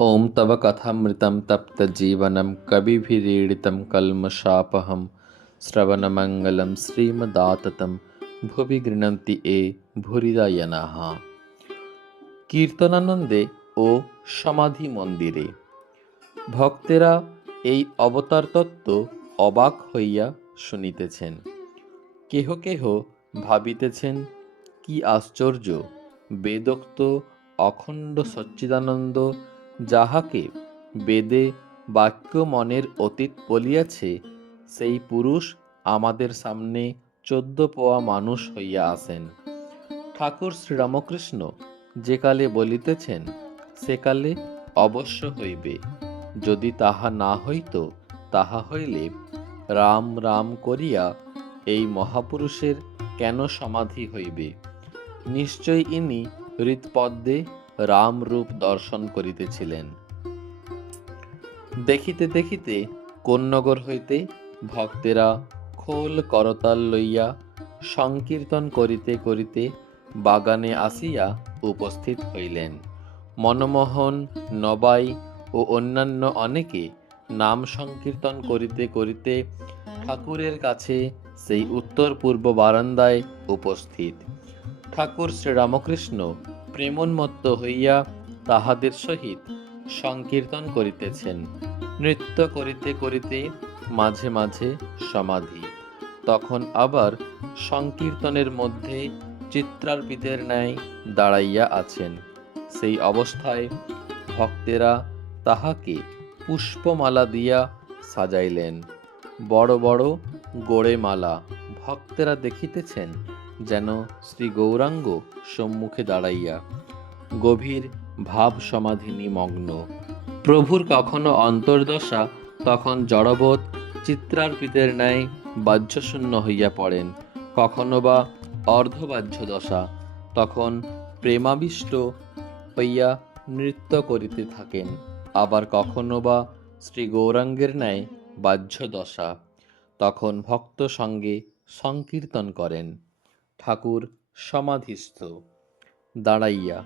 ॐ तव कथामृतं तप्तजीवनं कविभिरीडितं कल्मषापहं श्रवणमङ्गलं শ্রীমদাততম ভুবি গৃণন্তি এ ভুরিদায়নাঃ। কীর্তনানন্দে ও সমাধি মন্দিরে ভক্তেরা এই অবতার তত্ত্ব অবাক হইয়া শুনিতেছেন। কেহ কেহ ভাবিতেছেন, কি আশ্চর্য! বেদোক্ত অখণ্ড সচ্চিদানন্দ, যাহাকে বেদে বাক্য মনের অতীত বলিয়াছে, সেই পুরুষ আমাদের সামনে 14 পোয়া মানুষ হইয়া আসেন। ঠাকুর শ্রীরামকৃষ্ণ যেকালে বলিতেছেন, সেকালে অবশ্য হইবে। যদি তাহা না হইত, তাহা হইলে রাম রাম করিয়া এই মহাপুরুষের কেন সমাধি হইবে? নিশ্চয় ইনি হৃৎপদ্মে রাম রূপ দর্শন করিতেছিলেন। দেখিতে দেখিতে কোন নগর হইতে ভক্তেরা খোল করতাল লইয়া সংকীর্তন করিতে করিতে বাগানে আসিয়া উপস্থিত হইলেন। মনমোহন, নবাই ও অন্যান্য অনেকে নাম সংকীর্তন করিতে করিতে ঠাকুরের কাছে সেই উত্তর পূর্ব বারান্দায় উপস্থিত। ঠাকুর শ্রীরামকৃষ্ণ প্রেমোন্মত্ত হইয়া তাহাদের সহিত সংকীর্তন করিতেছেন। নৃত্য করিতে করিতে মাঝে মাঝে সমাধি। তখন আবার সংকীর্তনের মধ্যে চিত্রার্পিতের ন্যায় দাঁড়াইয়া আছেন। সেই অবস্থায় ভক্তেরা তাহাকে পুষ্পমালা দিয়া সাজাইলেন। বড় বড় গোড়ে মালা। ভক্তেরা দেখিতেছেন যেন শ্রী গৌরাঙ্গ সম্মুখে দাঁড়াইয়া গভীর ভাব সমাধি নিমগ্ন। প্রভুর কখনো অন্তর্দশা তখন জড়বোধ চিত্রার্পিতের ন্যায় বাহ্যশূন্য হইয়া পড়েন, কখনো বা অর্ধবাহ্য দশা, তখন প্রেমাবিষ্ট হইয়া নৃত্য করিতে থাকেন। আবার কখনো বা শ্রী গৌরাঙ্গের ন্যায় বাহ্য দশা, তখন ভক্ত সঙ্গে সংকীর্তন করেন। ঠাকুর সমাধিস্থ দাঁড়াইয়া,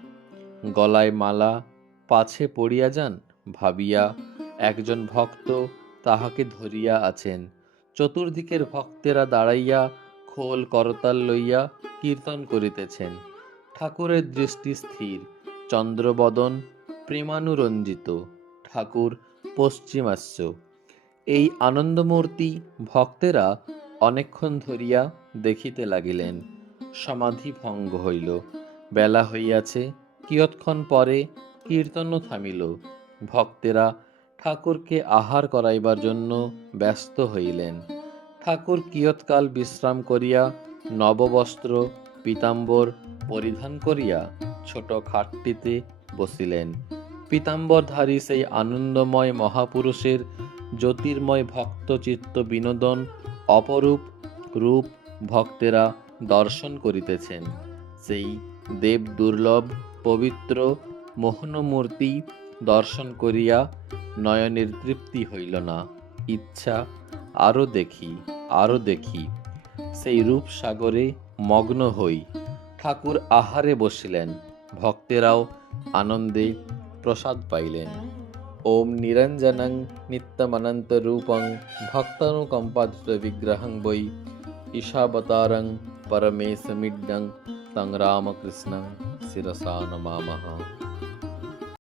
গলায় মালা পাছে পড়িয়া যান ভাবিয়া একজন ভক্ত তাহাকে ধরিয়া আছেন। চতুর্দিকের ভক্তেরা দাঁড়াইয়া খোল করতাল লইয়া কীর্তন করিতেছেন। ঠাকুরের দৃষ্টি স্থির, চন্দ্রবদন প্রেমানুরঞ্জিত। ঠাকুর পশ্চিমাস্য। এই আনন্দমূর্তি ভক্তেরা অনেকক্ষণ ধরিয়া দেখিতে লাগিলেন। সমাধি ভঙ্গ হইল। বেলা হইয়াছে। কিয়ৎক্ষণ পরে কীর্তনও থামিল। ভক্তেরা ঠাকুরকে আহার করাইবার জন্য ব্যস্ত হইলেন। ঠাকুর কিয়ৎকাল বিশ্রাম করিয়া নববস্ত্র পীতাম্বর পরিধান করিয়া ছোট খাটটিতে বসিলেন। পীতাম্বরধারী সেই আনন্দময় মহাপুরুষের জ্যোতির্ময় ভক্তচিত্ত বিনোদন অপরূপ রূপ ভক্তেরা দর্শন করিতেছেন। সেই দেব দুর্লভ পবিত্র মোহনমূর্তি দর্শন করিয়া নয়নের তৃপ্তি হইল না। ইচ্ছা আরো দেখি, আরো দেখি। সেই রূপসাগরে মগ্ন হই। ঠাকুর আহারে বসিলেন। ভক্তেরাও আনন্দে প্রসাদ পাইলেন। ওম নিরঞ্জনং নিত্যমনন্তরূপং ভক্তানুকম্পাধৃত বিগ্রহং বৈ ঈশাবতারং পরমেশমিড্ডং তং রামকৃষ্ণং শিরসা নমামঃ।